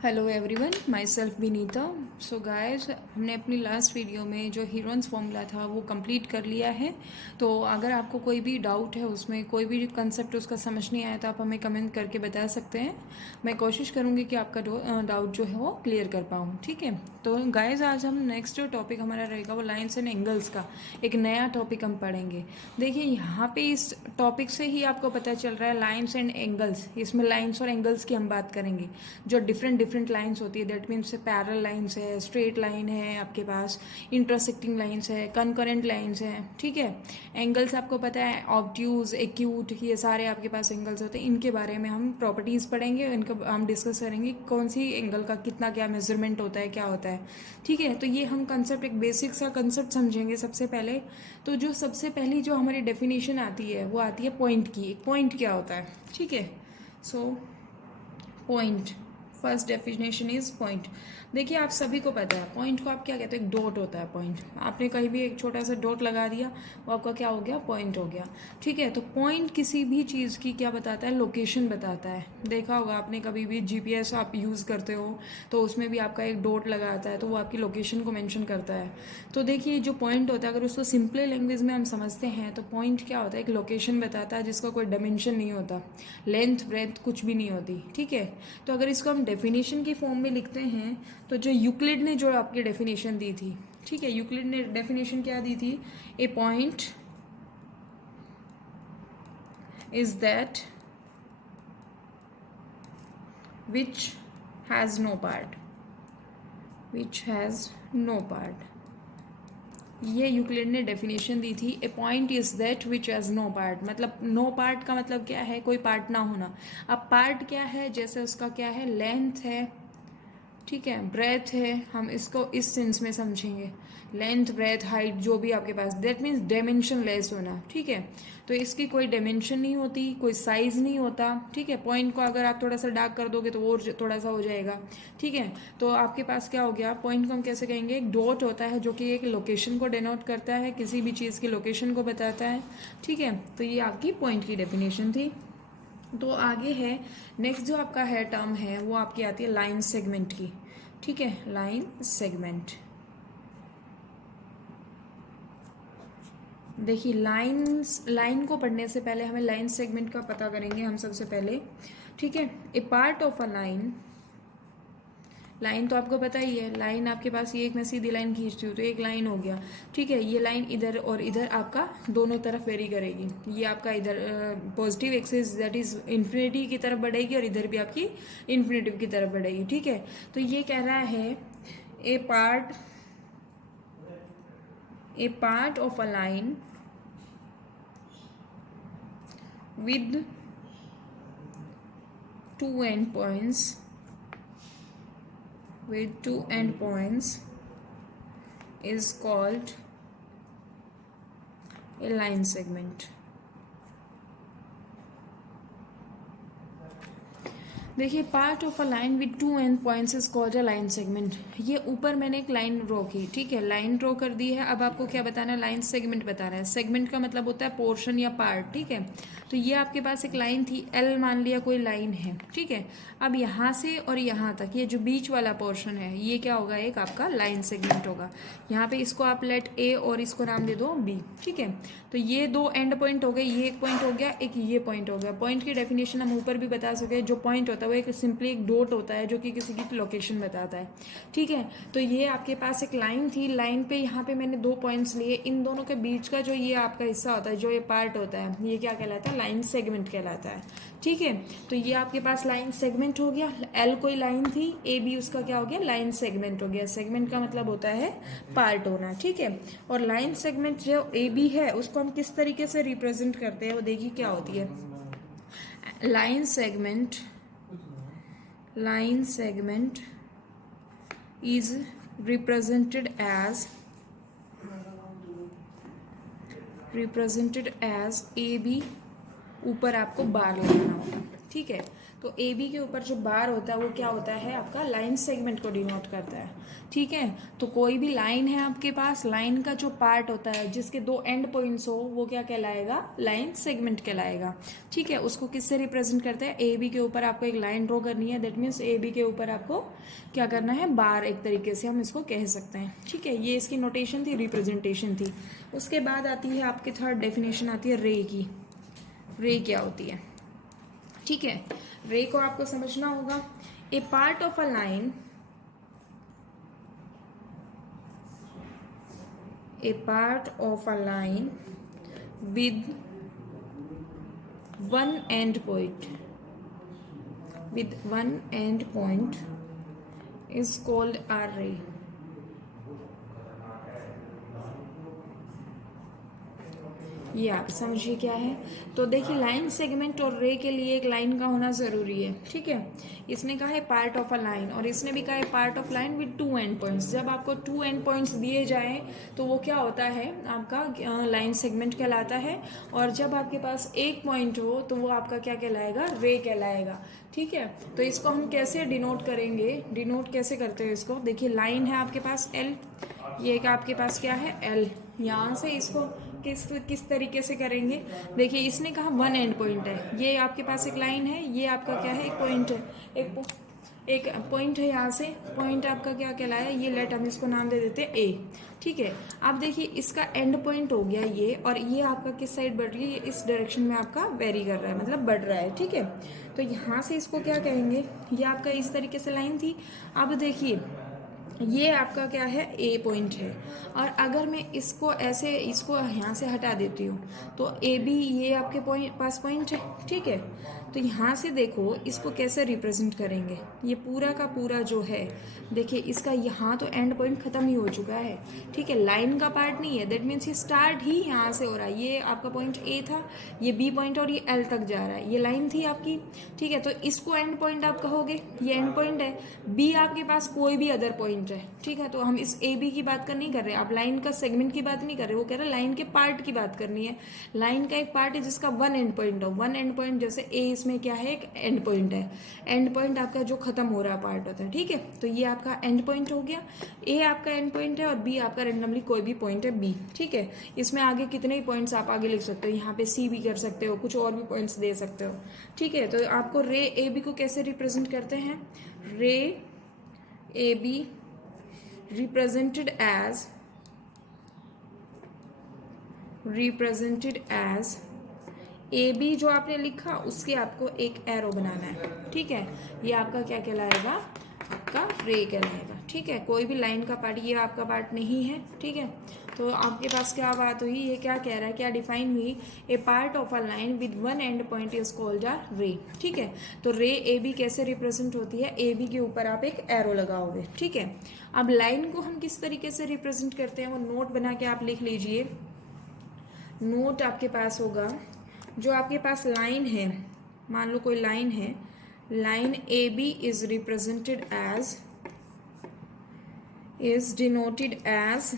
Hello everyone, my self Vinita. So guys, हमने अपनी last video में जो हीरोन्स फॉर्मूला था वो कंप्लीट कर लिया है। तो अगर आपको कोई भी डाउट है, उसमें कोई भी कंसेप्ट उसका समझ नहीं आया, तो आप हमें कमेंट करके बता सकते हैं। मैं कोशिश करूँगी कि आपका डाउट जो है वो क्लियर कर पाऊँ। ठीक है, तो गाइस आज हम नेक्स्ट जो टॉपिक हमारा रहेगा वो लाइन्स एंड एंगल्स का एक नया टॉपिक हम पढ़ेंगे। देखिए, यहाँ पे इस टॉपिक से ही आपको पता चल रहा है लाइन्स एंड एंगल्स। इसमें लाइन्स और एंगल्स की हम बात करेंगे। जो डिफरेंट लाइन्स होती है, दैट मीन्स पैरेलल लाइन्स है, स्ट्रेट लाइन है, आपके पास इंटरसेक्टिंग लाइन्स है, कंकरेंट लाइन्स हैं। ठीक है, एंगल्स आपको पता है, ऑब्ट्यूज, एक्यूट, ये सारे आपके पास एंगल्स होते हैं। इनके बारे में हम प्रॉपर्टीज़ पढ़ेंगे, इनको हम डिस्कस करेंगे कौन सी एंगल का कितना क्या मेजरमेंट होता है, क्या होता है। ठीक है, तो ये हम कंसेप्ट, एक बेसिक सा कंसेप्ट समझेंगे सबसे पहले। तो जो सबसे पहली जो हमारी डेफिनेशन आती है वो आती है पॉइंट की। पॉइंट क्या होता है? ठीक है, so point, first definition is point. देखिए, आप सभी को पता है पॉइंट को आप क्या कहते हैं, एक डॉट होता है पॉइंट। आपने कहीं भी एक छोटा सा डॉट लगा दिया, वो आपका क्या हो गया, पॉइंट हो गया। ठीक है, तो पॉइंट किसी भी चीज़ की क्या बताता है, लोकेशन बताता है। देखा होगा आपने, कभी भी जीपीएस आप यूज़ करते हो तो उसमें भी आपका एक डॉट लगा आता है, तो वो आपकी लोकेशन को मेंशन करता है। तो देखिए, जो पॉइंट होता है, अगर उसको सिंपल लैंग्वेज में हम समझते हैं तो पॉइंट क्या होता है, एक लोकेशन बताता है जिसका कोई डायमेंशन नहीं होता, लेंथ ब्रेथ कुछ भी नहीं होती। ठीक है, तो अगर इसको हम डेफिनेशन की फॉर्म में लिखते हैं तो जो यूक्लिड ने जो आपकी डेफिनेशन दी थी, ठीक है, यूक्लिड ने डेफिनेशन क्या दी थी, a point is that which has no part, which has no part. ये यूक्लिड ने डेफिनेशन दी थी। A point is that which has no part, मतलब नो पार्ट का मतलब क्या है, कोई पार्ट ना होना। अब पार्ट क्या है, जैसे उसका क्या है, लेंथ है, ठीक है, ब्रेथ है, हम इसको इस सेंस में समझेंगे, लेंथ ब्रेथ हाइट जो भी आपके पास, दैट मीन्स डायमेंशन लेस होना। ठीक है, तो इसकी कोई डायमेंशन नहीं होती, कोई साइज नहीं होता। ठीक है, पॉइंट को अगर आप थोड़ा सा डार्क कर दोगे तो और थोड़ा सा हो जाएगा। ठीक है, तो आपके पास क्या हो गया, पॉइंट को हम कैसे कहेंगे, एक डॉट होता है जो कि एक लोकेशन को डिनोट करता है, किसी भी चीज़ की लोकेशन को बताता है। ठीक है, तो ये आपकी पॉइंट की डेफिनेशन थी। तो आगे है नेक्स्ट जो आपका है टर्म है, वो आपकी आती है लाइन सेगमेंट की। ठीक है, लाइन सेगमेंट। देखिए, लाइन को पढ़ने से पहले हमें लाइन सेगमेंट का पता करेंगे हम सबसे पहले। ठीक है, a part of a line, line तो आपको पता ही है, लाइन आपके पास ये एक मैं सीधी लाइन खींचती हूँ तो एक लाइन हो गया। ठीक है, ये लाइन इधर और इधर आपका दोनों तरफ वेरी करेगी। ये आपका इधर positive axis that is infinity की तरफ बढ़ेगी और इधर भी आपकी इन्फिनिटिव की तरफ बढ़ेगी। ठीक है, तो ये कह रहा है a part of a line with two end points, with two end points is called a line segment. देखिए, part of a line with two end points is called a line segment. ये ऊपर मैंने एक line draw की, ठीक है, line draw कर दी है। अब आपको क्या बताना है, लाइन सेगमेंट बताना है। सेगमेंट का मतलब होता है पोर्शन या पार्ट। ठीक है, तो ये आपके पास एक लाइन थी, एल मान लिया कोई लाइन है। ठीक है, अब यहाँ से और यहाँ तक ये जो बीच वाला पोर्शन है, ये क्या होगा, एक आपका लाइन सेगमेंट होगा। यहाँ पे इसको आप लेट ए और इसको नाम दे दो बी। ठीक है, तो ये दो एंड पॉइंट हो गए, ये एक पॉइंट हो गया, एक ये पॉइंट हो गया। पॉइंट की डेफिनेशन हम ऊपर भी बता सके, जो पॉइंट होता है वो एक सिंपली एक डॉट होता है जो कि किसी की लोकेशन बताता है। ठीक है, तो ये आपके पास एक लाइन थी, लाइन पे यहाँ पे मैंने दो पॉइंट्स लिए, इन दोनों के बीच का जो ये आपका हिस्सा होता है, जो ये पार्ट होता है, ये क्या कहलाता है, लाइन सेगमेंट कहलाता है। ठीक है, तो ये आपके पास लाइन सेगमेंट हो गया। एल कोई लाइन थी, ए बी उसका क्या हो गया, लाइन सेगमेंट हो गया। सेगमेंट का मतलब होता है पार्ट होना। ठीक है, और लाइन सेगमेंट जो ए बी है उसको हम किस तरीके से रिप्रेजेंट करते हैं, वो देखिए क्या होती है। Line segment is represented as AB, ऊपर आपको बार लगाना होगा। ठीक है, तो ए बी के ऊपर जो बार होता है वो क्या होता है, आपका लाइन सेगमेंट को डिनोट करता है। ठीक है, तो कोई भी लाइन है आपके पास, लाइन का जो पार्ट होता है जिसके दो एंड पॉइंट्स हो वो क्या कहलाएगा, लाइन सेगमेंट कहलाएगा। ठीक है, उसको किससे रिप्रेजेंट करते हैं, ए बी के ऊपर आपको एक लाइन ड्रॉ करनी है, दैट मीन्स ए बी के ऊपर आपको क्या करना है, बार, एक तरीके से हम इसको कह सकते हैं। ठीक है, ये इसकी नोटेशन थी, रिप्रेजेंटेशन थी। उसके बाद आती है आपकी थर्ड डेफिनेशन आती है रे की। रे क्या होती है, ठीक है, रे को आपको समझना होगा। A part of a line, a part of a line with one end point, is called a ray. ये आप समझिए क्या है। तो देखिए लाइन सेगमेंट और रे के लिए एक लाइन का होना ज़रूरी है। ठीक है, इसने कहा है पार्ट ऑफ अ लाइन और इसने भी कहा है part of line with two end points. जब आपको टू एंड पॉइंट्स दिए जाएं तो वो क्या होता है, आपका लाइन सेगमेंट कहलाता है। और जब आपके पास एक पॉइंट हो तो वो आपका क्या कहलाएगा, रे कहलाएगा। ठीक है, तो इसको हम कैसे डिनोट करेंगे, डिनोट कैसे करते हैं इसको, देखिए लाइन है आपके पास एल, ये एक आपके पास क्या है एल, यहाँ से इसको किस तरीके से करेंगे, देखिए इसने कहा वन एंड पॉइंट है, ये आपके पास एक लाइन है, ये आपका क्या है, एक पॉइंट है, एक पॉइंट है, यहाँ से पॉइंट आपका क्या कहलाया, ये लेट हम इसको नाम दे देते हैं ए। ठीक है, अब देखिए इसका एंड पॉइंट हो गया ये, और ये आपका किस साइड बढ़ रही है, ये इस डायरेक्शन में आपका वेरी कर रहा है, मतलब बढ़ रहा है। ठीक है, तो यहाँ से इसको क्या कहेंगे, ये आपका इस तरीके से लाइन थी। अब देखिए ये आपका क्या है, ए पॉइंट है, और अगर मैं इसको ऐसे इसको यहाँ से हटा देती हूँ तो ए बी ये आपके पास पॉइंट है। ठीक है, तो यहाँ से देखो इसको कैसे रिप्रेजेंट करेंगे, ये पूरा का पूरा जो है, देखिए इसका यहाँ तो एंड पॉइंट खत्म ही हो चुका है। ठीक है, लाइन का पार्ट नहीं है, दैट मीन्स ये स्टार्ट ही यहाँ से हो रहा है, ये आपका पॉइंट ए था, ये बी पॉइंट और ये एल तक जा रहा है, ये लाइन थी आपकी। ठीक है, तो इसको एंड पॉइंट आप कहोगे, ये एंड पॉइंट है। बी आपके पास कोई भी अदर पॉइंट है। ठीक है, तो हम इस ए बी की बात कर नहीं कर रहे, आप लाइन का सेगमेंट की बात नहीं कर रहे, वो कह रहे लाइन के पार्ट की बात करनी है। लाइन का एक पार्ट है जिसका वन एंड पॉइंट हो, वन एंड पॉइंट जैसे ए इसमें क्या है, एक एंड पॉइंट है, एंड पॉइंट आपका जो खत्म हो रहा पार्ट होता है। ठीक है, तो ये आपका एंड पॉइंट हो गया, ए आपका एंड पॉइंट है और बी आपका रेंडमली कोई भी पॉइंट है बी। ठीक है, इसमें आगे कितने ही पॉइंट्स आप आगे लिख सकते हो, यहाँ पे सी भी कर सकते हो, कुछ और भी पॉइंट्स दे सकते हो। ठीक है, तो आपको रे ए बी को कैसे रिप्रेजेंट करते हैं, ray A B represented as A B जो आपने लिखा उसके आपको एक एरो बनाना है। ठीक है, ये आपका क्या कहलाएगा, आपका रे कहलाएगा। ठीक है, कोई भी लाइन का पार्ट, ये आपका पार्ट नहीं है। ठीक है, तो आपके पास क्या बात हुई, ये क्या कह रहा है, क्या डिफाइन हुई, a part of a line with one end point is called a ray. ठीक है, तो रे ए बी कैसे रिप्रेजेंट होती है, ए बी के ऊपर आप एक एरो लगाओगे। ठीक है, अब लाइन को हम किस तरीके से रिप्रेजेंट करते हैं वो नोट बना के आप लिख लीजिए। नोट आपके पास होगा, जो आपके पास लाइन है, मान लो कोई लाइन है, line A B is represented as, is denoted as,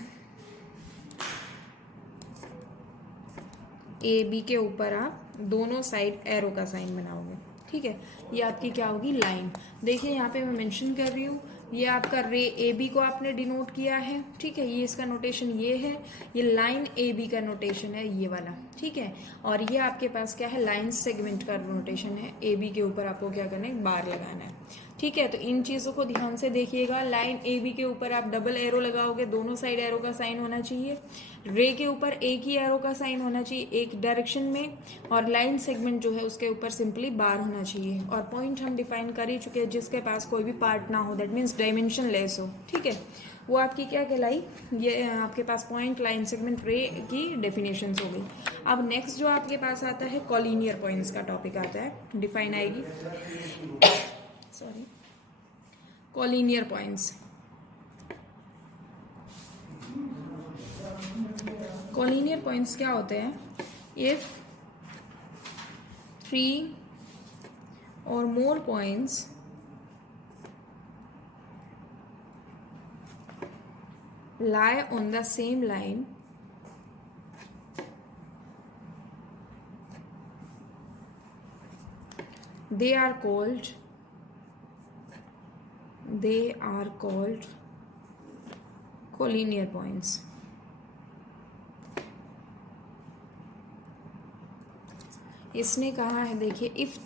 A B के ऊपर आप दोनों साइड एरो का साइन बनाओगे। ठीक है, ये आपकी क्या होगी, लाइन। देखिए यहाँ पे मैं मेंशन कर रही हूँ, ये आपका रे ए बी को आपने डिनोट किया है। ठीक है, ये इसका नोटेशन ये है, ये लाइन ए बी का नोटेशन है ये वाला। ठीक है, और ये आपके पास क्या है, लाइन सेगमेंट का नोटेशन है, ए बी के ऊपर आपको क्या करना है, बार लगाना है। ठीक है, तो इन चीज़ों को ध्यान से देखिएगा। लाइन ए बी के ऊपर आप डबल एरो लगाओगे, दोनों साइड एरो का साइन होना चाहिए। रे के ऊपर एक ही एरो का साइन होना चाहिए एक डायरेक्शन में, और लाइन सेगमेंट जो है उसके ऊपर सिंपली बार होना चाहिए। और पॉइंट हम डिफाइन कर ही चुके हैं, जिसके पास कोई भी पार्ट ना हो, दैट मीन्स डायमेंशन लेस हो। ठीक है, वो आपकी क्या कहलाई, ये आपके पास पॉइंट, लाइन सेगमेंट, रे की डेफिनेशन हो गई। अब नेक्स्ट जो आपके पास आता है कॉलिनियर पॉइंट्स का टॉपिक आता है, डिफाइन आएगी, sorry, collinear points. Collinear points क्या होते हैं, if 3 or more points lie on the same line, they are called collinear points. इसने कहा है, देखिए, इफ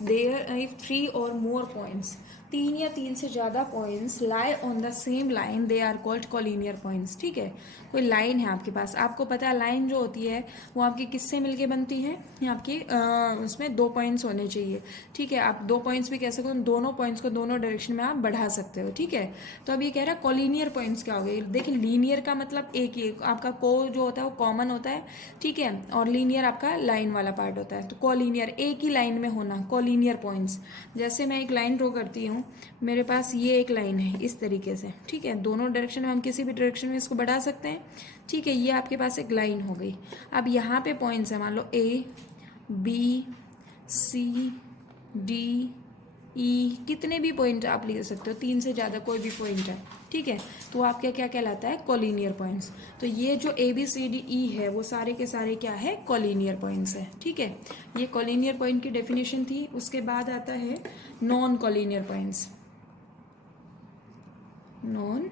3 और मोर पॉइंट्स, 3 या 3 से ज़्यादा points lie on the same line, they are called collinear points. ठीक है, कोई लाइन है आपके पास, आपको पता है लाइन जो होती है वो आपकी किससे मिलके बनती है, आपकी उसमें 2 पॉइंट्स होने चाहिए। ठीक है, आप 2 पॉइंट्स भी कह सकते हो, दोनों पॉइंट्स को दोनों डायरेक्शन में आप बढ़ा सकते हो। ठीक है, तो अब ये कह रहा है कॉलिनियर पॉइंट्स क्या हो गए। देखिए, लीनियर का मतलब एक ही, आपका को जो होता है वो कॉमन होता है। ठीक है, और लीनियर आपका लाइन वाला पार्ट होता है। तो कॉलिनियर एक ही लाइन में होना, कॉलिनियर पॉइंट्स। जैसे मैं एक लाइन ड्रॉ करती हूँ, मेरे पास ये एक लाइन है इस तरीके से। ठीक है, दोनों डायरेक्शन में हम किसी भी डायरेक्शन में इसको बढ़ा सकते हैं। ठीक है, ये आपके पास एक लाइन हो गई। अब यहाँ पे पॉइंट्स है, मान लो ए, बी, सी, डी, ई, कितने भी पॉइंट आप ले सकते हो, 3 से ज़्यादा कोई भी पॉइंट है। ठीक है, तो आपका क्या कहलाता है, कॉलिनियर पॉइंट्स। तो ये जो ए बी सी डी ई है वो सारे के सारे क्या है, कॉलिनियर पॉइंट्स है। ठीक है, ये कॉलिनियर पॉइंट की डेफिनेशन थी। उसके बाद आता है non collinear points. Non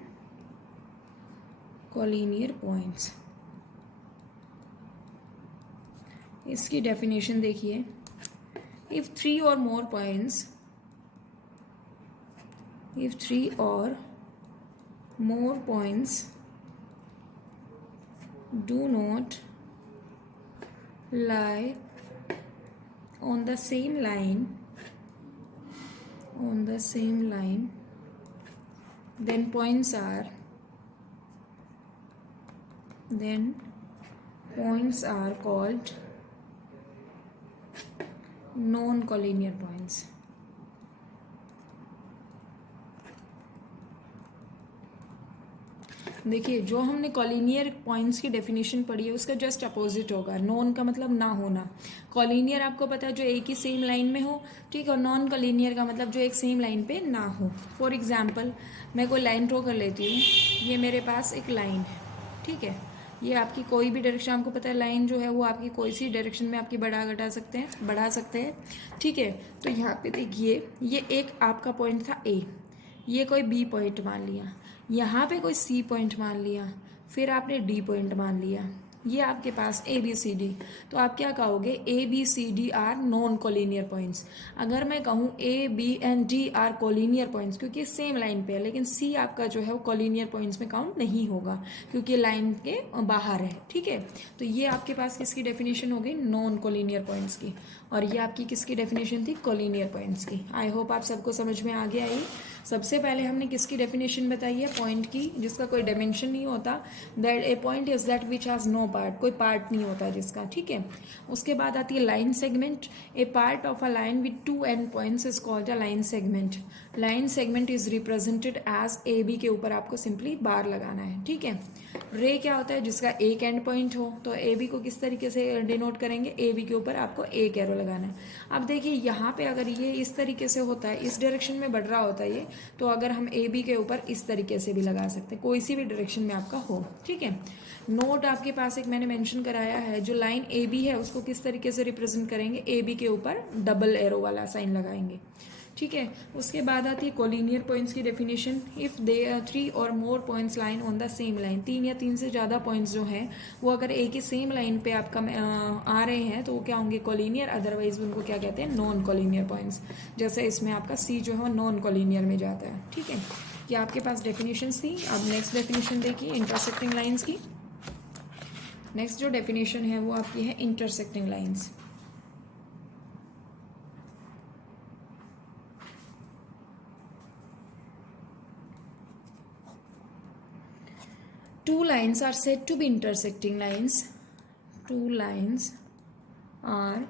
collinear points, इसकी डेफिनेशन देखिए, if 3 or more points, if 3 or more points do not lie on the same line, then points are called non-collinear points. देखिए, जो हमने कॉलिनियर पॉइंट्स की डेफिनेशन पढ़ी है उसका just opposite होगा। नॉन का मतलब ना होना, कॉलिनियर आपको पता है जो एक ही सेम लाइन में हो। ठीक है, और नॉन कॉलिनियर का मतलब जो एक सेम लाइन पे ना हो। फॉर एग्जांपल, मैं कोई लाइन ड्रॉ कर लेती हूँ, ये मेरे पास एक लाइन है। ठीक है, ये आपकी कोई भी डायरेक्शन, आपको पता है लाइन जो है वो आपकी कोई सी डायरेक्शन में आपकी बढ़ा सकते हैं। ठीक है, तो यहाँ पे देखिए, ये एक आपका पॉइंट था ए, ये कोई बी पॉइंट मान लिया, यहाँ पे कोई सी पॉइंट मान लिया, फिर आपने डी पॉइंट मान लिया, ये आपके पास ए बी सी डी। तो आप क्या कहोगे, A B C D are non collinear points. अगर मैं कहूँ A B and D are collinear points, क्योंकि सेम लाइन पे है, लेकिन सी आपका जो है वो कॉलिनियर पॉइंट्स में काउंट नहीं होगा क्योंकि लाइन के बाहर है। ठीक है, तो ये आपके पास किसकी डेफिनेशन हो गई, नॉन कॉलिनियर पॉइंट्स की। और ये आपकी किसकी डेफिनेशन थी, कॉलिनियर पॉइंट्स की। आई होप आप सबको समझ में आ गया। ये सबसे पहले हमने किसकी डेफिनेशन बताई है, पॉइंट की, जिसका कोई डायमेंशन नहीं होता। That a point is that which has no part, कोई पार्ट नहीं होता जिसका। ठीक है, उसके बाद आती है line segment. A part of a line with 2 end points is called a line segment. Line segment is represented as A B, के ऊपर आपको सिंपली बार लगाना है। ठीक है, रे क्या होता है, जिसका एक एंड पॉइंट हो। तो ए बी को किस तरीके से डिनोट करेंगे, ए बी के ऊपर आपको एक एरो लगाना है। अब देखिए, यहाँ पे अगर ये इस तरीके से होता है, इस डायरेक्शन में बढ़ रहा होता है ये, तो अगर हम ए बी के ऊपर इस तरीके से भी लगा सकते हैं, कोई सी भी डायरेक्शन में आपका हो। ठीक है, नोट आपके पास एक मैंने मेंशन कराया है, जो लाइन ए बी है उसको किस तरीके से रिप्रेजेंट करेंगे, ए बी के ऊपर डबल एरो वाला साइन लगाएंगे। ठीक है, उसके बाद आती है कोलिनियर पॉइंट्स की डेफिनेशन। इफ़ दे 3 और more points line on the same line, 3 या 3 से ज़्यादा पॉइंट्स जो हैं वो अगर एक ही सेम लाइन पे आपका आ रहे हैं तो वो क्या होंगे, कोलिनियर। अदरवाइज उनको क्या कहते हैं, नॉन कोलिनियर पॉइंट्स। जैसे इसमें आपका सी जो है वो नॉन कोलिनियर में जाता है। ठीक है, ये आपके पास डेफिनेशन थी। अब नेक्स्ट डेफिनेशन देखिए इंटरसेक्टिंग लाइन्स की। नेक्स्ट जो डेफिनेशन है वो आपकी है intersecting lines. Two lines are said to be intersecting lines. Two lines are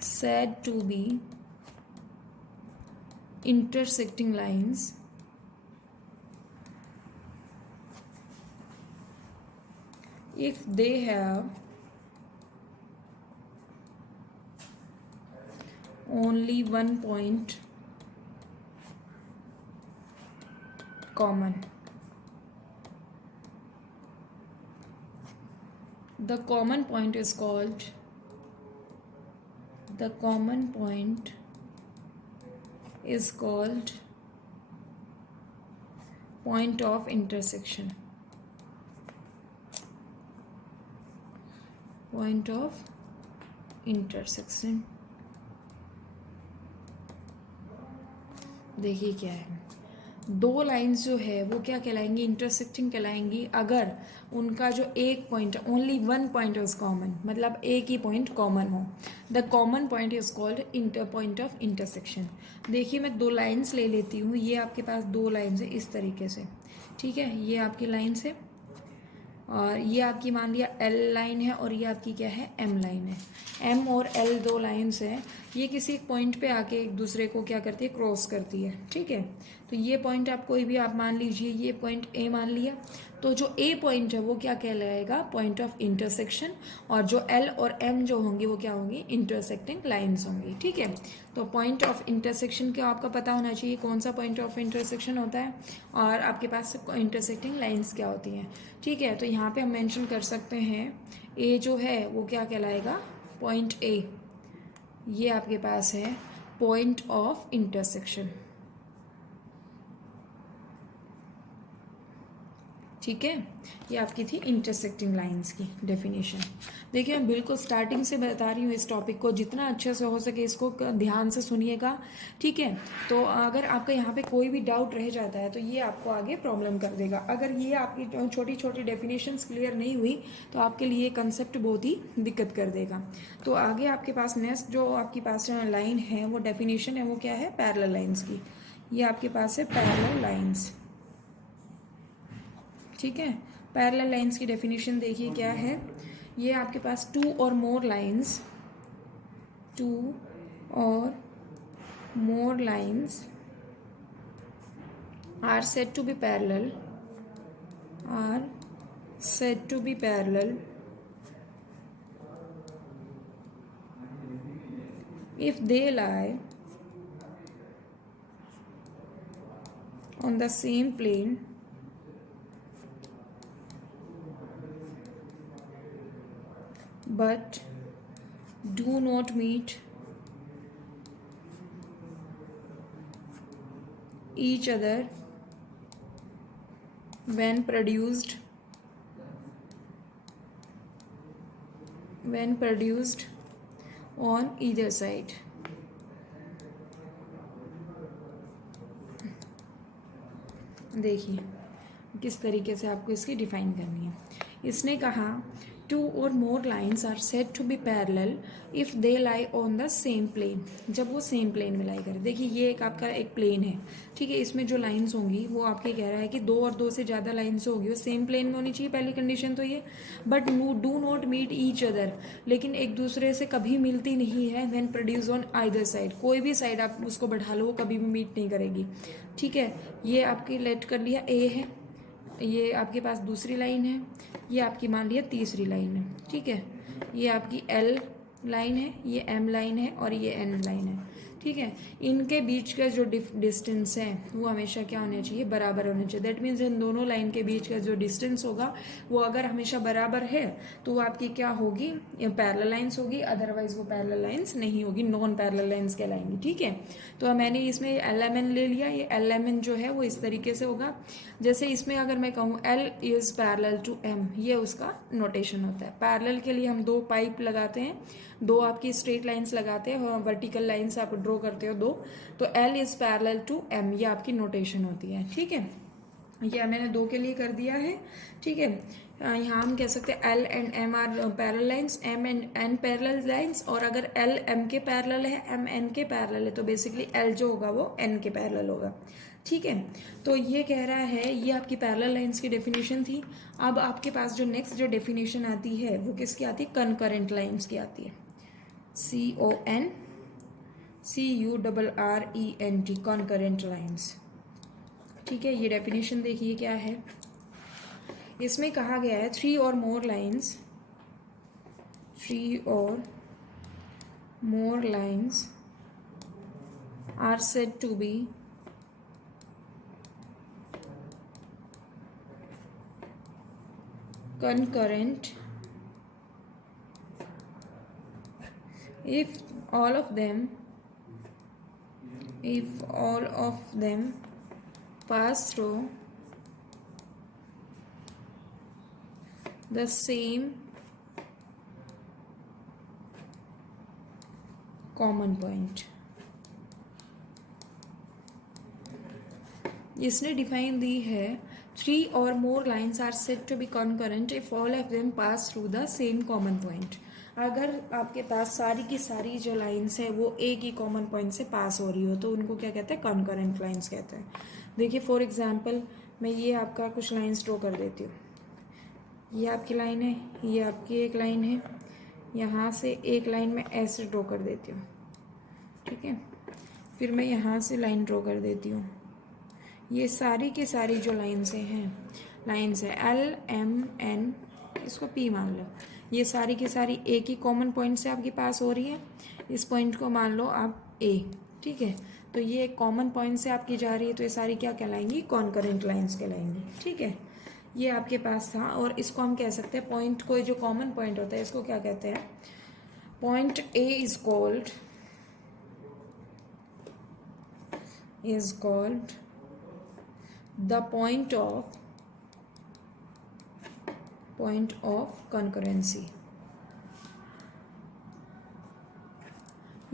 said to be intersecting lines if they have only one point common. The common point is called is called point of intersection. Point of intersection. देखिए क्या है, दो lines जो है वो क्या कहलाएंगी, intersecting कहलाएंगी अगर उनका जो एक point, only one point is common, मतलब एक ही पॉइंट कॉमन हो. The common point is called point of intersection. देखिए मैं दो लाइंस ले लेती हूँ, ये आपके पास दो लाइंस है इस तरीके से, ठीक है, ये आपकी लाइंस है और ये आपकी मान लिया एल लाइन है और ये आपकी क्या है, एम लाइन है. एम और एल दो लाइंस हैं, ये किसी एक पॉइंट पे आके एक दूसरे को क्या करती है, क्रॉस करती है. ठीक है, तो ये पॉइंट आप कोई भी आप मान लीजिए, ये पॉइंट ए मान लिया, तो जो ए पॉइंट है वो क्या कहलाएगा, पॉइंट ऑफ इंटरसेक्शन. और जो एल और एम जो होंगी वो क्या होंगी, इंटरसेक्टिंग लाइंस होंगी. ठीक है, तो पॉइंट ऑफ इंटरसेक्शन का आपका पता होना चाहिए कौन सा पॉइंट ऑफ इंटरसेक्शन होता है और आपके पास इंटरसेक्टिंग लाइंस क्या होती हैं. ठीक है, तो यहाँ पे हम मेंशन कर सकते हैं ए जो है वो क्या कहलाएगा, पॉइंट ए, ये आपके पास है पॉइंट ऑफ इंटरसेक्शन. ठीक है, ये आपकी थी इंटरसेक्टिंग लाइंस की डेफिनेशन. देखिए मैं बिल्कुल स्टार्टिंग से बता रही हूँ इस टॉपिक को, जितना अच्छे से हो सके इसको ध्यान से सुनिएगा. ठीक है, तो अगर आपका यहाँ पे कोई भी डाउट रह जाता है तो ये आपको आगे प्रॉब्लम कर देगा. अगर ये आपकी छोटी छोटी डेफिनेशंस क्लियर नहीं हुई तो आपके लिए कंसेप्ट बहुत ही दिक्कत कर देगा. तो आगे आपके पास नेक्स्ट जो आपके पास लाइन है वो डेफिनेशन है वो क्या है, पैरेलल लाइन्स की. ये आपके पास है पैरेलल लाइन्स. ठीक है, पैरेलल लाइंस की डेफिनेशन देखिए क्या है, ये आपके पास टू और more lines are said to be parallel if they lie on the same plane but do not meet each other when produced on either side. देखिए किस तरीके से आपको इसकी डिफाइन करनी है. इसने कहा टू और more lines are said to be parallel if they lie on the same plane, जब वो सेम प्लेन में लाई करे. देखिए ये एक आपका एक प्लेन है. ठीक है, इसमें जो लाइंस होंगी वो आपके कह रहा है कि दो और दो से ज़्यादा लाइंस होगी वो सेम प्लेन में होनी चाहिए, पहली कंडीशन तो ये. But do not meet each other, लेकिन एक दूसरे से कभी मिलती नहीं है. When produce on either side, कोई भी साइड आप उसको बढ़ा लो वो कभी भी मीट नहीं करेगी. ठीक है, ये आपकी लेट कर लिया ए है, ये आपके पास दूसरी लाइन है, ये आपकी मान लिया तीसरी लाइन है. ठीक है, ये आपकी एल लाइन है, ये एम लाइन है और ये एन लाइन है. ठीक है, इनके बीच का जो डिस्टेंस है वो हमेशा क्या होना चाहिए, बराबर होना चाहिए. दैट मीन्स इन दोनों लाइन के बीच का जो डिस्टेंस होगा वो अगर हमेशा बराबर है तो वो आपकी क्या होगी, पैरेलल लाइंस होगी. अदरवाइज वो पैरेलल लाइंस नहीं होगी, नॉन पैरेलल लाइंस कहलाएंगी. ठीक है, तो मैंने इसमें एल एम एन ले लिया. ये एल एम एन जो है वो इस तरीके से होगा, जैसे इसमें अगर मैं कहूँ L is parallel to M, ये उसका नोटेशन होता है. पैरेलल के लिए हम दो पाइप लगाते हैं, दो आपकी स्ट्रेट लाइंस लगाते हैं और वर्टिकल लाइंस आप ड्रॉ करते हो दो, तो L is parallel to M, ये आपकी नोटेशन होती है. ठीक है, ये मैंने दो के लिए कर दिया है. ठीक है, यहाँ हम कह सकते हैं L and M are parallel lines, M and N parallel lines, और अगर एल एम के पैरेलल है, एम एन के पैरेलल है, तो बेसिकली एल जो होगा वो एन के पैरेलल होगा. ठीक है, तो ये कह रहा है, ये आपकी पैरेलल लाइंस की डेफिनेशन थी. अब आपके पास जो नेक्स्ट जो डेफिनेशन आती है वो किसकी आती है, कनकरेंट लाइंस की आती है. CONCURRENT, concurrent lines. ठीक है, ये डेफिनेशन देखिए क्या है. इसमें कहा गया है three or more lines are said to be concurrent if all of them if all of them pass through the same common point. इसने डिफाइन दी है 3 or more lines are said to be concurrent if all of them pass through the same common point. अगर आपके पास सारी की सारी जो lines है वो एक ही कॉमन पॉइंट से पास हो रही हो तो उनको क्या कहते हैं, कॉन्करेंट लाइन्स कहते हैं. देखिए फॉर एग्जांपल मैं ये आपका कुछ लाइन्स ड्रॉ कर देती हूँ. ये आपकी लाइन है, ये आपकी एक लाइन है, यहाँ से एक लाइन मैं ऐसे ड्रॉ कर देती हूँ. ठीक है, फिर मैं यहाँ से लाइन ड्रॉ कर देती हूँ. ये सारी की सारी जो लाइन्स है एल एम एन, इसको पी मान लो. ये सारी की सारी एक ही कॉमन पॉइंट से आपके पास हो रही है. इस पॉइंट को मान लो आप ए. ठीक है, तो ये एक कॉमन पॉइंट से आपकी जा रही है तो ये सारी क्या कहलाएंगी, कॉन्करेंट लाइन्स कहलाएंगी. ठीक है, ये आपके पास था. और इसको हम कह सकते हैं पॉइंट को, जो कॉमन पॉइंट होता है इसको क्या कहते हैं, point A is called the point of concurrency.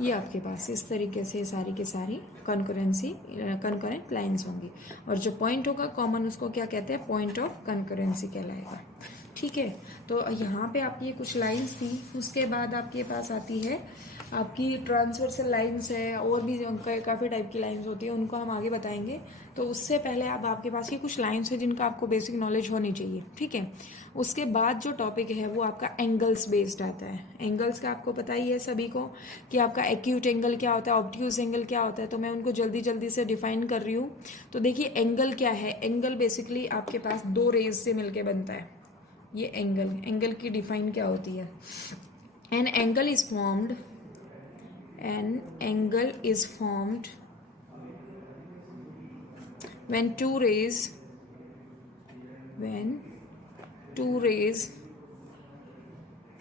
ये आपके पास इस तरीके से सारी की सारी कंकरेंट लाइंस होंगी और जो पॉइंट होगा कॉमन उसको क्या कहते हैं, पॉइंट ऑफ कंकरेंसी कहलाएगा. ठीक है, तो यहाँ पे आपकी ये कुछ लाइंस थी. उसके बाद आपके पास आती है आपकी ट्रांसवर्सल लाइंस है, और भी काफ़ी टाइप की लाइंस होती है, उनको हम आगे बताएंगे. तो उससे पहले अब आपके पास ये कुछ लाइंस है जिनका आपको बेसिक नॉलेज होनी चाहिए. ठीक है, उसके बाद जो टॉपिक है वो आपका एंगल्स बेस्ड आता है. एंगल्स का आपको पता ही है सभी को कि आपका एक्यूट एंगल क्या होता है, ऑब्ट्यूज एंगल क्या होता है. तो मैं उनको जल्दी जल्दी से डिफाइन कर रही हूँ. तो देखिए एंगल क्या है. एंगल बेसिकली आपके पास दो रेज से मिलके बनता है. ये एंगल की डिफाइन क्या होती है, N angle is formed when two rays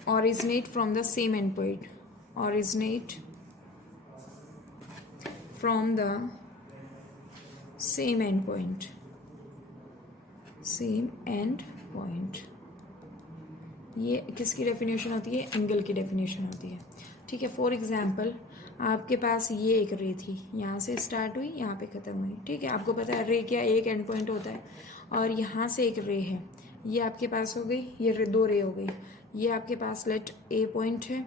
originate from the same endpoint, same endpoint. ये किसकी डेफिनेशन होती है, एंगल की डेफिनेशन होती है. ठीक है, फॉर एग्जांपल आपके पास ये एक रे थी, यहाँ से स्टार्ट हुई यहाँ पे ख़त्म हुई. ठीक है, आपको पता है रे क्या एक एंड पॉइंट होता है. और यहाँ से एक रे है, ये आपके पास हो गई, ये दो रे हो गई. ये आपके पास लेट ए पॉइंट है,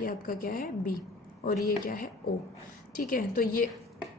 ये आपका क्या है बी, और ये क्या है ओ. ठीक है, तो ये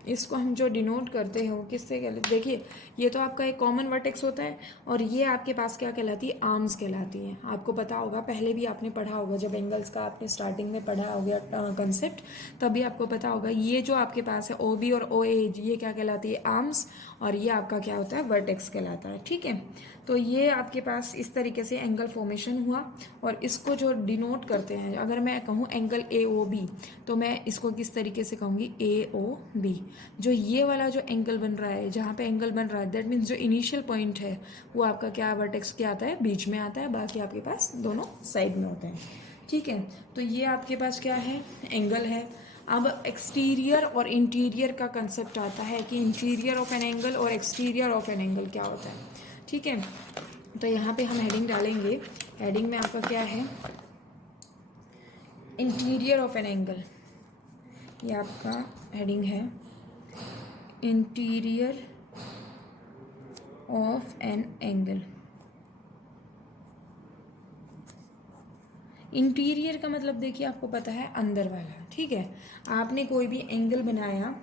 इसको हम जो डिनोट करते हैं वो किससे कहते, देखिए ये तो आपका एक कॉमन वर्टेक्स होता है और ये आपके पास क्या कहलाती है, आर्म्स कहलाती हैं. आपको पता होगा, पहले भी आपने पढ़ा होगा, जब एंगल्स का आपने स्टार्टिंग में पढ़ा होगा कंसेप्ट, तभी आपको पता होगा. ये जो आपके पास है ओ बी और ओ ए, ये क्या कहलाती है, आर्म्स, और ये आपका क्या होता है, वर्टेक्स कहलाता है. ठीक है, तो ये आपके पास इस तरीके से एंगल फॉर्मेशन हुआ. और इसको जो डिनोट करते हैं, अगर मैं कहूँ एंगल ए ओ बी, तो मैं इसको किस तरीके से कहूँगी, ए ओ बी. जो ये वाला जो एंगल बन रहा है, जहाँ पे एंगल बन रहा है, दैट मीन्स जो इनिशियल पॉइंट है वो आपका क्या वर्टेक्स क्या आता है, बीच में आता है. बाकी आपके पास दोनों साइड में होते हैं. ठीक है, तो ये आपके पास क्या है, एंगल है. अब एक्सटीरियर और इंटीरियर का कंसेप्ट आता है कि इंटीरियर ऑफ एन एंगल और एक्सटीरियर ऑफ एन एंगल क्या होता है. ठीक है, तो यहाँ पे हम हेडिंग डालेंगे. हेडिंग में आपका क्या है, इंटीरियर ऑफ एन एंगल. ये आपका हेडिंग है, interior of an angle. Interior का मतलब देखिए आपको पता है अंदर वाला. ठीक है, आपने कोई भी एंगल बनाया,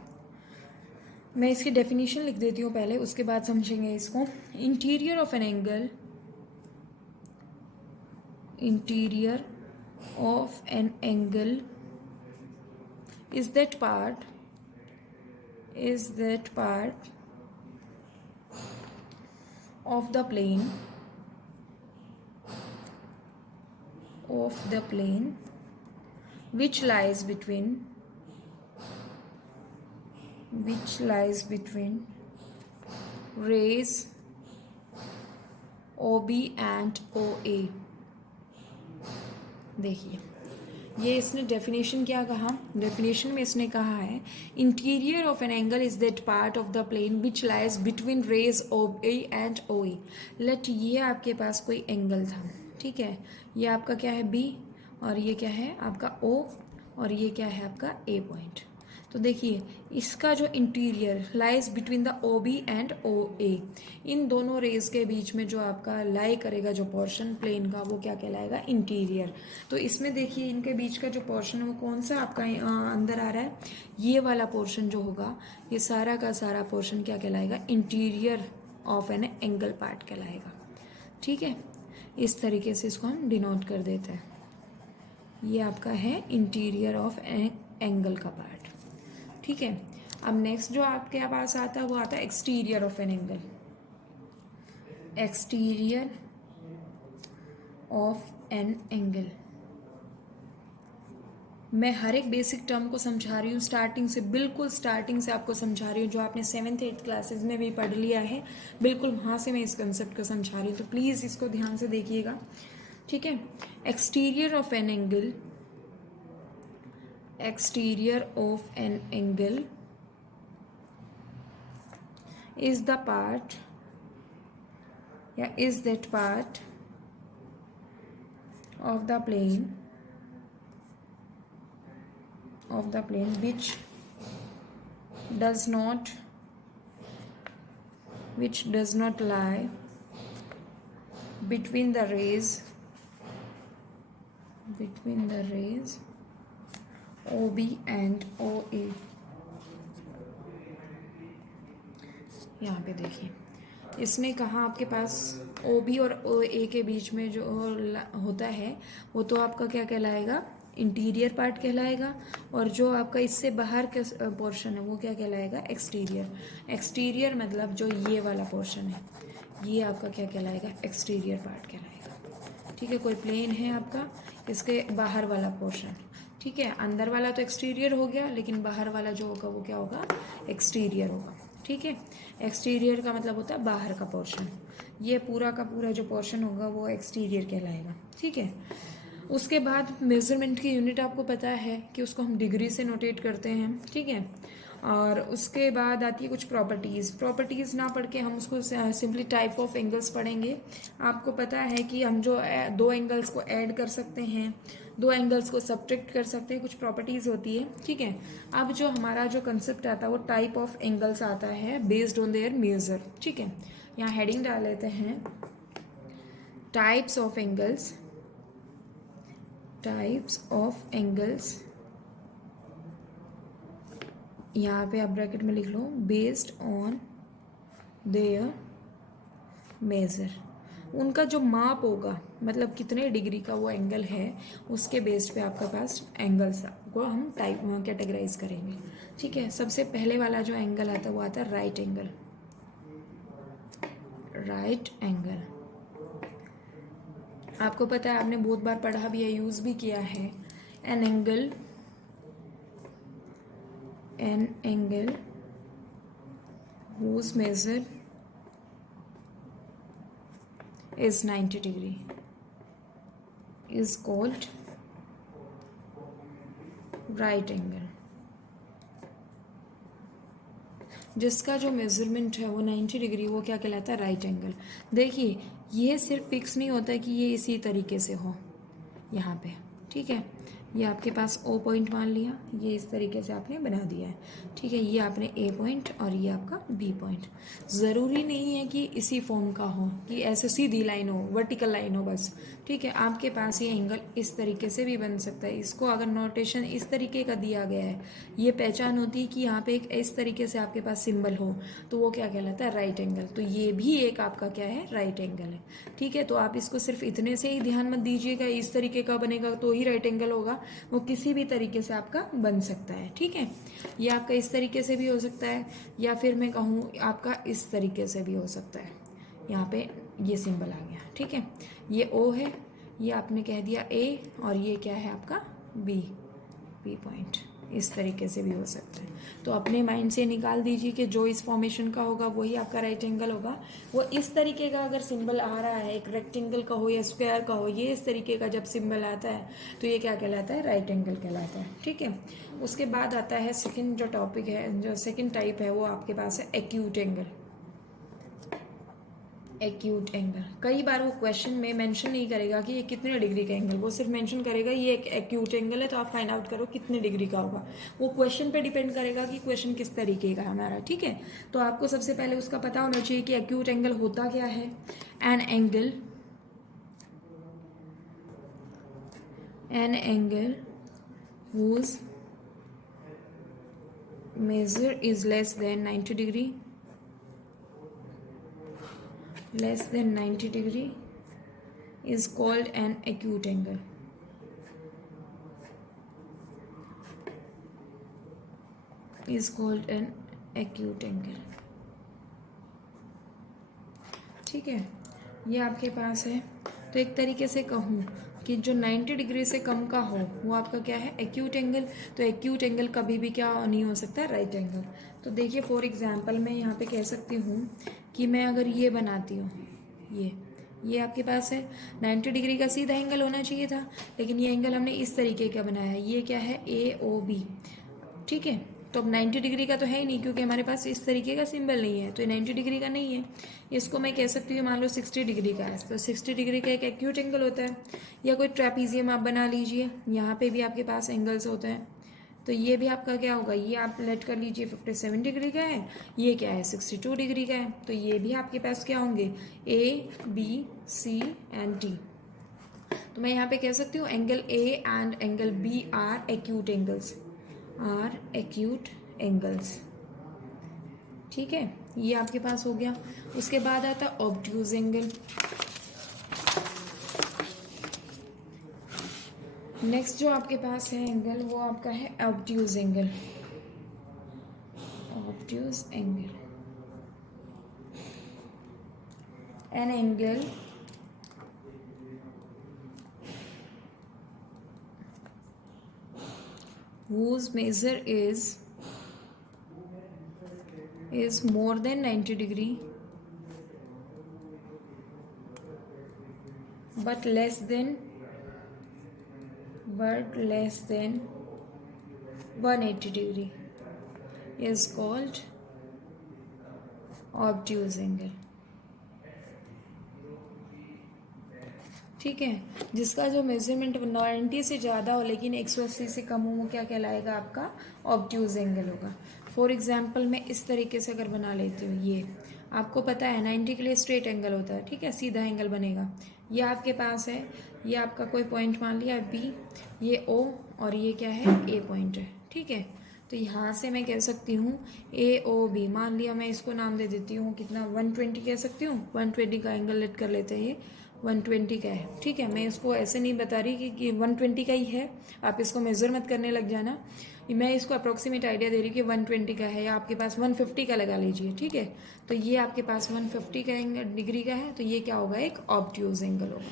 मैं इसकी डेफिनेशन लिख देती हूँ पहले, उसके बाद समझेंगे इसको. Interior of an angle, interior of an angle is that part of the plane which lies between rays OB and OA. देखिए ये इसने डेफिनेशन क्या कहा, डेफिनेशन में इसने कहा है interior of an angle is that part of the plane which lies between rays O A and O A. Let ये आपके पास कोई एंगल था, ठीक है, ये आपका क्या है बी, और ये क्या है आपका ओ, और ये क्या है आपका ए पॉइंट। तो देखिए इसका जो interior lies between the O B and O A, इन दोनों रेज के बीच में जो आपका लाई करेगा जो पोर्शन प्लेन का, वो क्या कहलाएगा, इंटीरियर। तो इसमें देखिए इनके बीच का जो पोर्शन है वो कौन सा आपका अंदर आ रहा है, ये वाला पोर्शन जो होगा, ये सारा का सारा पोर्शन क्या कहलाएगा, interior of an angle part कहलाएगा। ठीक है, इस तरीके से इसको हम डिनोट कर देते हैं। ये आपका है इंटीरियर ऑफ एंगल का पार्ट। ठीक है, अब नेक्स्ट जो आपके पास आता है वो आता है exterior of an angle. Exterior of an angle, मैं हर एक बेसिक टर्म को समझा रही हूँ स्टार्टिंग से, बिल्कुल स्टार्टिंग से आपको समझा रही हूँ, जो आपने 7th 8th क्लासेस में भी पढ़ लिया है, बिल्कुल वहाँ से मैं इस कंसेप्ट को समझा रही हूँ, तो प्लीज़ इसको ध्यान से देखिएगा। ठीक है, exterior of an angle, exterior of an angle is the part, is that part of the plane which does not lie between the rays OB and OA। यहाँ पे देखिए इसने कहा आपके पास OB और OA के बीच में जो होता है वो तो आपका क्या कहलाएगा, इंटीरियर पार्ट कहलाएगा, और जो आपका इससे बाहर का पोर्शन है वो क्या कहलाएगा, एक्सटीरियर। एक्सटीरियर मतलब जो ये वाला पोर्शन है, ये आपका क्या कहलाएगा, एक्सटीरियर पार्ट कहलाएगा। ठीक है, कोई प्लेन है आपका, इसके बाहर वाला पोर्शन, ठीक है, अंदर वाला तो एक्सटीरियर हो गया, लेकिन बाहर वाला जो होगा वो क्या होगा, एक्सटीरियर होगा। ठीक है, एक्सटीरियर का मतलब होता है बाहर का पोर्शन, ये पूरा का पूरा जो पोर्शन होगा वो एक्सटीरियर कहलाएगा। ठीक है, उसके बाद मेजरमेंट की यूनिट आपको पता है कि उसको हम डिग्री से नोटेट करते हैं। ठीक है, और उसके बाद आती है कुछ प्रॉपर्टीज़ ना पढ़ के हम उसको सिंपली टाइप ऑफ एंगल्स पढ़ेंगे। आपको पता है कि हम जो दो एंगल्स को ऐड कर सकते हैं, दो एंगल्स को सब्ट्रैक्ट कर सकते हैं, कुछ प्रॉपर्टीज़ होती है। ठीक है, अब जो हमारा जो कंसेप्ट आता है वो टाइप ऑफ एंगल्स आता है बेस्ड ऑन देयर मेजर। ठीक है, यहाँ हेडिंग डाल लेते हैं टाइप्स ऑफ एंगल्स, यहाँ पे आप ब्रैकेट में लिख लो बेस्ड ऑन देयर मेजर। उनका जो माप होगा, मतलब कितने डिग्री का वो एंगल है, उसके बेस्ड पे आपका पास एंगल्स को हम टाइप कैटेगराइज करेंगे। ठीक है, सबसे पहले वाला जो एंगल आता है वो आता है राइट एंगल। राइट एंगल आपको पता है, आपने बहुत बार पढ़ा भी है, यूज़ भी किया है। An angle whose measure is 90 degree is called right angle। जिसका जो मेजरमेंट है वो 90 डिग्री, वो क्या कहलाता है, राइट एंगल। देखिए ये सिर्फ फिक्स नहीं होता है कि ये इसी तरीके से हो यहाँ पे। ठीक है, ये आपके पास O पॉइंट मान लिया, ये इस तरीके से आपने बना दिया है। ठीक है, ये आपने A पॉइंट और ये आपका B पॉइंट। ज़रूरी नहीं है कि इसी फॉर्म का हो, कि ऐसे सीधी लाइन हो, वर्टिकल लाइन हो बस। ठीक है, आपके पास ये एंगल इस तरीके से भी बन सकता है। इसको अगर नोटेशन इस तरीके का दिया गया है, ये पहचान होती है कि यहाँ पे एक इस तरीके से आपके पास सिंबल हो, तो वो क्या कहलाता है, राइट एंगल। तो ये भी एक आपका क्या है, राइट एंगल है। ठीक है, तो आप इसको सिर्फ इतने से ही ध्यान मत दीजिएगा इस तरीके का बनेगा तो ही राइट एंगल होगा, वो किसी भी तरीके से आपका बन सकता है। ठीक है, ये आपका इस तरीके से भी हो सकता है, या फिर मैं कहूँ आपका इस तरीके से भी हो सकता है। यहाँ पे ये सिंबल आ गया। ठीक है, ये O है, ये आपने कह दिया A, और ये क्या है आपका B पॉइंट। इस तरीके से भी हो सकता है। तो अपने माइंड से निकाल दीजिए कि जो इस फॉर्मेशन का होगा वही आपका राइट एंगल होगा। वो इस तरीके का अगर सिंबल आ रहा है, एक रेक्टेंगल का हो या स्क्वायर का हो, ये इस तरीके का जब सिंबल आता है तो ये क्या कहलाता है? राइट एंगल कहलाता है। ठीक है, उसके बाद आता है सेकंड जो टॉपिक है, जो सेकंड टाइप है वो आपके पास है एक्यूट एंगल। एक्यूट एंगल कई बार वो क्वेश्चन में मेंशन नहीं करेगा कि ये कितने डिग्री का एंगल, वो सिर्फ मेंशन करेगा ये एक एक्यूट एंगल है, तो आप फाइंड आउट करो कितने डिग्री का होगा। वो क्वेश्चन पे डिपेंड करेगा कि क्वेश्चन किस तरीके का है हमारा। ठीक है, तो आपको सबसे पहले उसका पता होना चाहिए कि एक्यूट एंगल होता क्या है। An angle whose measure is less than 90 degree, is called an acute angle. ठीक है, ये आपके पास है। तो एक तरीके से कहूँ कि जो 90 डिग्री से कम का हो वो आपका क्या है? Acute angle. तो एक्यूट एंगल कभी भी क्या नहीं हो सकता? Right angle. तो देखिए फॉर एग्जांपल मैं यहाँ पे कह सकती हूँ कि मैं अगर ये बनाती हूँ, ये आपके पास है 90 डिग्री का सीधा एंगल होना चाहिए था, लेकिन ये एंगल हमने इस तरीके का बनाया है। ये क्या है? AOB। ठीक है, तो अब 90 डिग्री का तो है ही नहीं, क्योंकि हमारे पास इस तरीके का सिंबल नहीं है, तो ये 90 डिग्री का नहीं है। इसको मैं कह सकती हूँ मान लो 60 डिग्री का है, तो 60 डिग्री का एक एक्यूट एंगल होता है। या कोई ट्रेपीजियम आप बना लीजिए, यहाँ पे भी आपके पास एंगल्स होते हैं। तो ये भी आपका क्या होगा? ये आप लेट कर लीजिए 57 डिग्री का है, ये क्या है? 62 डिग्री का है। तो ये भी आपके पास क्या होंगे? ABCD। तो मैं यहाँ पे कह सकती हूँ angle A and angle B are acute angles. ठीक है, ये आपके पास हो गया। उसके बाद आता है ऑब्ट्यूज एंगल। नेक्स्ट जो आपके पास है एंगल वो आपका है obtuse angle. An angle whose measure is more than 90 degree but less than 180 degree is called obtuse angle। ठीक है, जिसका जो मेजरमेंट 90 से ज़्यादा हो लेकिन 180 से कम हो, वो क्या कहलाएगा? आपका ऑब्ट्यूज एंगल होगा। फॉर एग्जांपल मैं इस तरीके से अगर बना लेती हूँ, ये आपको पता है 90 के लिए स्ट्रेट एंगल होता है। ठीक है, सीधा एंगल बनेगा। ये आपके पास है, ये आपका कोई पॉइंट मान लिया B, ये O और ये क्या है? A पॉइंट है। ठीक है, तो यहाँ से मैं कह सकती हूँ AOB। मान लिया मैं इसको नाम दे देती हूँ कितना? 120 कह सकती हूँ। 120 का एंगल लेट कर लेते हैं, ये 120 का है। ठीक है, मैं इसको ऐसे नहीं बता रही कि 120 का ही है, आप इसको मेज़र मत करने लग जाना। मैं इसको अप्रोक्सीमेट आइडिया दे रही हूँ कि 120 का है, या आपके पास 150 का लगा लीजिए। ठीक है, तो ये आपके पास 150 का डिग्री का है, तो ये क्या होगा? एक ऑब्ट्यूज एंगल होगा।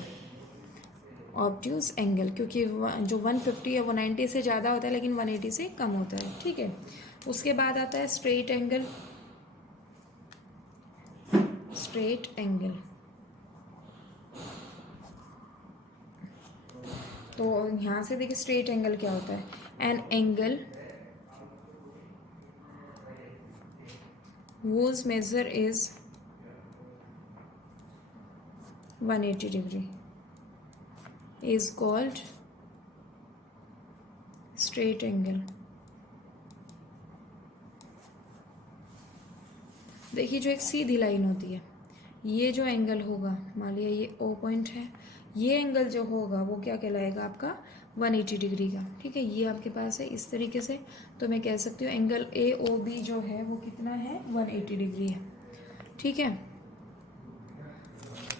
ऑब्ट्यूज एंगल, क्योंकि जो 150 है वो 90 से ज़्यादा होता है लेकिन 180 से कम होता है। ठीक है, उसके बाद आता है स्ट्रेट एंगल। तो यहाँ से देखिए स्ट्रेट एंगल क्या होता है? An angle whose measure is 180 degree is called straight angle। देखिए जो एक सीधी लाइन होती है, ये जो एंगल होगा, मान लिया ये O पॉइंट है, ये एंगल जो होगा वो क्या कहलाएगा? आपका 180 डिग्री का। ठीक है, ये आपके पास है इस तरीके से, तो मैं कह सकती हूँ एंगल AOB जो है वो कितना है? 180 डिग्री है। ठीक है,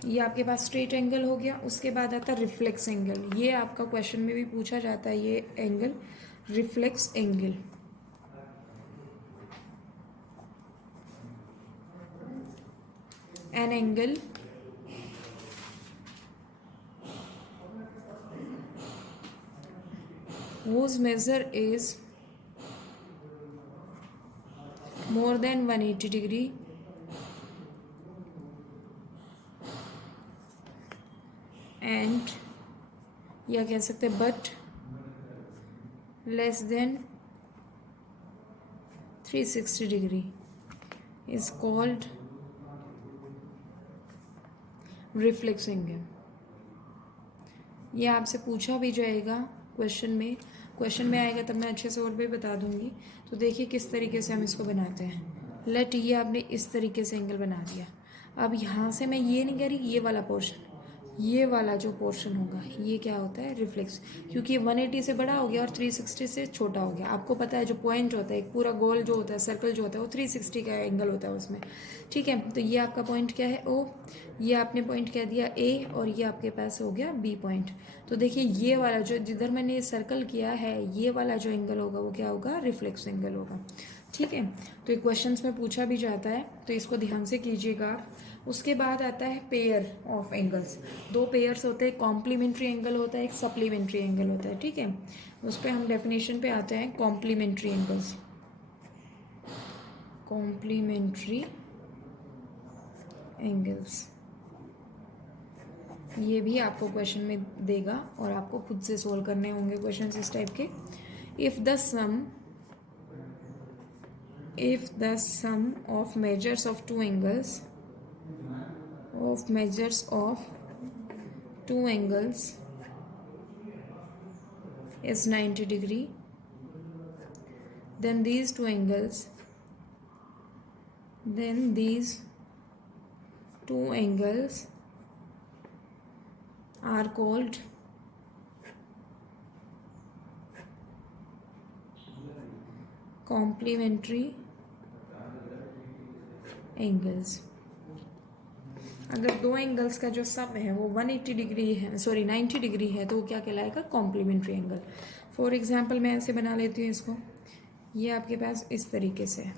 ये आपके पास स्ट्रेट एंगल हो गया। उसके बाद आता है रिफ्लेक्स एंगल। ये आपका क्वेश्चन में भी पूछा जाता है, ये angle reflex angle. An angle whose measure is more than 180 degree and या कह सकते हैं but less than 360 degree is called reflex angle. ये आपसे पूछा भी जाएगा क्वेश्चन में आएगा, तब मैं अच्छे से और भी बता दूंगी। तो देखिए किस तरीके से हम इसको बनाते हैं। लेट ये आपने इस तरीके से एंगल बना दिया। अब यहाँ से मैं ये नहीं कह रही, ये वाला पोर्शन, ये वाला जो पोर्शन होगा ये क्या होता है, रिफ्लेक्स, क्योंकि ये 180 से बड़ा हो गया और 360 से छोटा हो गया। आपको पता है जो पॉइंट होता है, एक पूरा गोल जो होता है, सर्कल जो होता है, वो 360 का एंगल होता है उसमें। ठीक है, तो ये आपका पॉइंट क्या है, ओ, ये आपने पॉइंट कह दिया ए, और ये आपके पास हो गया बी पॉइंट। तो देखिए ये वाला जो जिधर मैंने ये सर्कल किया है, ये वाला जो एंगल होगा वो क्या होगा, रिफ्लेक्स एंगल होगा। ठीक है, तो ये क्वेश्चंस में पूछा भी जाता है, तो इसको ध्यान से कीजिएगा। उसके बाद आता है पेयर ऑफ एंगल्स। दो पेयर्स होते हैं, कॉम्प्लीमेंट्री एंगल होता है, एक सप्लीमेंट्री एंगल होता है। ठीक है, उस पर हम डेफिनेशन पे आते हैं। कॉम्प्लीमेंट्री एंगल्स, कॉम्प्लीमेंट्री एंगल्स, ये भी आपको क्वेश्चन में देगा और आपको खुद से सोल्व करने होंगे क्वेश्चन इस टाइप के। If the sum of measures of two angles is 90 degree, then these two angles are called complementary angles। अगर दो एंगल्स का जो सम है वो 180 डिग्री है, 90 डिग्री है, तो वो क्या कहलाएगा, कॉम्प्लीमेंट्री एंगल। फॉर एग्जांपल मैं ऐसे बना लेती हूँ इसको। ये आपके पास इस तरीके से है,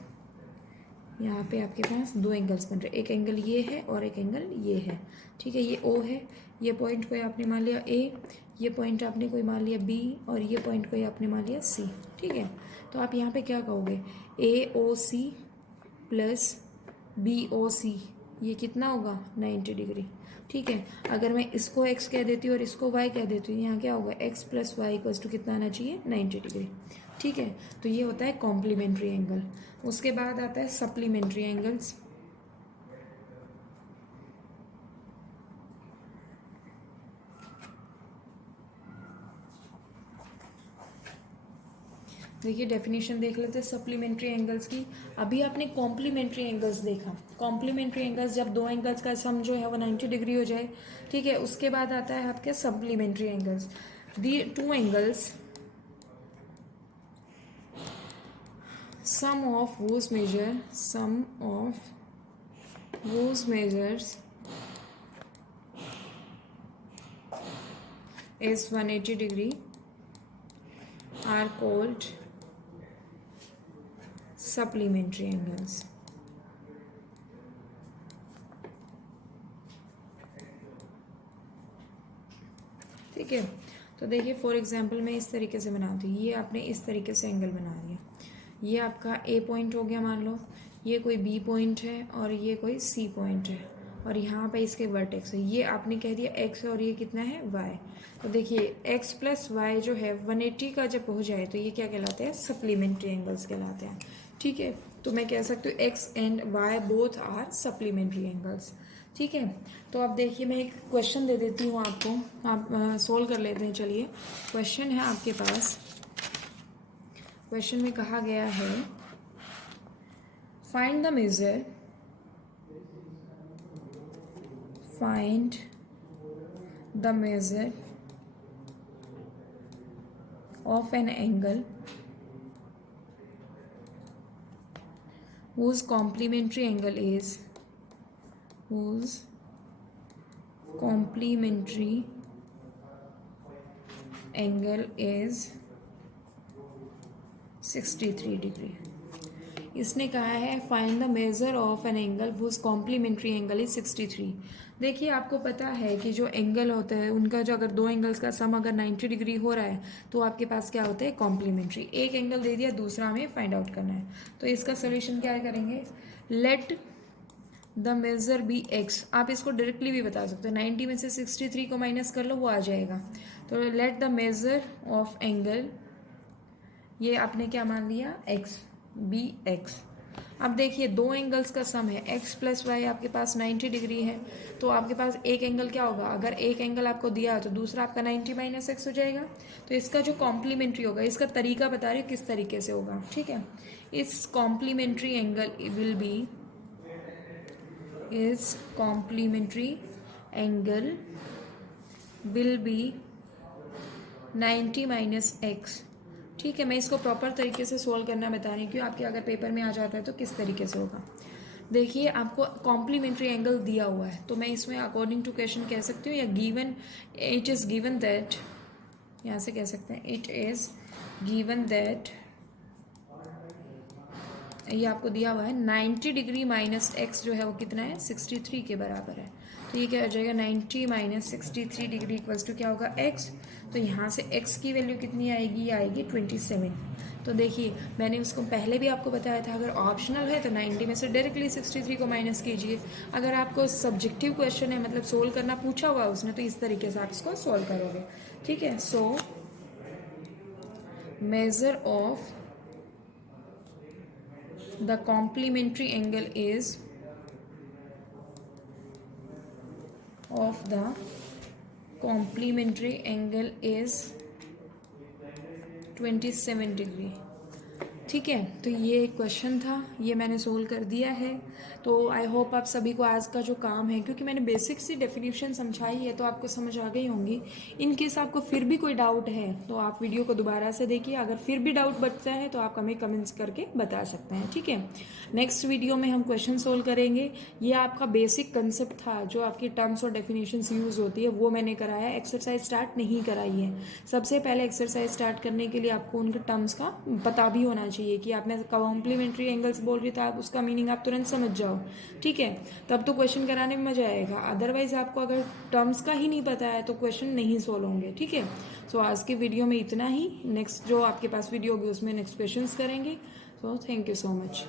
यहाँ पे आपके पास दो एंगल्स बन रहे, एक एंगल ये है और एक एंगल ये है। ठीक है, ये ओ है, ये पॉइंट को आपने मान लिया ए, ये पॉइंट आपने कोई मान लिया बी, और ये पॉइंट को आपने मान लिया सी। ठीक है, तो आप यहाँ पे क्या कहोगे, ए ओ सी प्लस बी ओ सी, ये कितना होगा, 90 डिग्री। ठीक है, अगर मैं इसको x कह देती हूँ और इसको y कह देती हूँ, यहाँ क्या होगा, x plus y equals to कितना आना चाहिए, 90 डिग्री। ठीक है, तो ये होता है कॉम्प्लीमेंट्री एंगल। उसके बाद आता है सप्लीमेंट्री एंगल्स। देखिए डेफिनेशन देख लेते हैं सप्लीमेंट्री एंगल्स की। अभी आपने कॉम्प्लीमेंट्री एंगल्स देखा। कॉम्प्लीमेंट्री एंगल्स जब दो एंगल्स का सम जो है वो 90 डिग्री हो जाए। ठीक है, उसके बाद आता है आपके supplementary angles. The two angles sum of whose measures is 180 degree are called supplementary angles। ठीक है, तो देखिए फॉर एग्जांपल मैं इस तरीके से बनाती हूँ। ये आपने इस तरीके से एंगल बना दिया, ये आपका ए पॉइंट हो गया मान लो, ये कोई बी पॉइंट है और ये कोई सी पॉइंट है, और यहाँ पे इसके वर्टेक्स है। ये आपने कह दिया एक्स और ये कितना है वाई। तो देखिए एक्स प्लस वाई जो है 180 का जब हो जाए तो ये क्या कहलाते हैं, सप्लीमेंट्री एंगल्स कहलाते हैं। ठीक है, तो मैं कह सकती हूँ x and y both are supplementary angles. ठीक है, तो अब देखिए मैं एक क्वेश्चन दे देती हूँ आपको, आप सोल्व कर लेते हैं। चलिए, क्वेश्चन है आपके पास। क्वेश्चन में कहा गया है find the measure of an angle whose complementary angle is 63 degree। इसने कहा है find the measure of an angle whose complementary angle is 63। देखिए आपको पता है कि जो एंगल होता है उनका जो अगर दो एंगल्स का सम अगर 90 डिग्री हो रहा है तो आपके पास क्या होता है कॉम्प्लीमेंट्री। एक एंगल दे दिया, दूसरा हमें फाइंड आउट करना है। तो इसका सोल्यूशन क्या करेंगे, let the measure be x. आप इसको डायरेक्टली भी बता सकते हो, 90 में से 63 को माइनस कर लो वो आ जाएगा। तो late the measure of angle, ये आपने क्या मान लिया एक्स, बी एक्स। अब देखिए दो एंगल्स का सम है, एक्स प्लस वाई आपके पास 90 डिग्री है, तो आपके पास एक एंगल क्या होगा, अगर एक एंगल आपको दिया तो दूसरा आपका 90 माइनस एक्स हो जाएगा। तो इसका जो कॉम्प्लीमेंट्री होगा, इसका तरीका बता रही हूँ किस तरीके से होगा, ठीक है। इस कॉम्प्लीमेंट्री एंगल विल बी, इस complementary angle will be 90 minus x. ठीक है, मैं इसको प्रॉपर तरीके से सोल्व करना बता रही हूँ क्यों, आपके अगर पेपर में आ जाता है तो किस तरीके से होगा। देखिए आपको कॉम्प्लीमेंट्री एंगल दिया हुआ है, तो मैं इसमें अकॉर्डिंग टू क्वेश्चन कह सकती हूँ, या given, it is given that, यहाँ से कह सकते हैं इट इज़ गिवन दैट, ये आपको दिया हुआ है 90 डिग्री माइनस एक्स जो है वो कितना है 63 के बराबर है। तो ये क्या हो जाएगा 90 माइनस 63 डिग्री इक्वल्स टू क्या होगा एक्स। तो यहाँ से एक्स की वैल्यू कितनी आएगी, ये आएगी 27। तो देखिए मैंने उसको पहले भी आपको बताया था, अगर ऑप्शनल है तो 90 में से डायरेक्टली 63 को माइनस कीजिए। अगर आपको सब्जेक्टिव क्वेश्चन है, मतलब सोल्व करना पूछा हुआ उसने, तो इस तरीके से आप इसको सोल्व करोगे, ठीक है। So measure of the complementary angle is of the complementary angle is 27 degree. ठीक है, तो ये एक क्वेश्चन था, ये मैंने सोल्व कर दिया है। तो आई होप आप सभी को आज का जो काम है, क्योंकि मैंने बेसिक सी डेफिनेशन समझाई है तो आपको समझ आ गई होंगी। इन केस आपको फिर भी कोई डाउट है तो आप वीडियो को दोबारा से देखिए, अगर फिर भी डाउट बचता है तो आप हमें कमेंट्स करके बता सकते हैं, ठीक है। नेक्स्ट वीडियो में हम क्वेश्चन सोल्व करेंगे। ये आपका बेसिक कंसेप्ट था, जो आपकी टर्म्स और डेफिनेशंस यूज होती है वो मैंने कराया, एक्सरसाइज स्टार्ट नहीं कराई है। सबसे पहले एक्सरसाइज स्टार्ट करने के लिए आपको उनके टर्म्स का पता भी होना चाहिए कि आप मैं कॉम्प्लीमेंट्री एंगल्स बोल रही तो आप उसका मीनिंग आप तुरंत समझ जाओ, ठीक है। तब तो क्वेश्चन कराने में मजा आएगा, अदरवाइज आपको अगर टर्म्स का ही नहीं पता है तो क्वेश्चन नहीं सोल्व होंगे, ठीक है। सो आज के वीडियो में इतना ही, नेक्स्ट जो आपके पास वीडियो होगी उसमें नेक्स्ट क्वेश्चंस करेंगे। So thank you so much.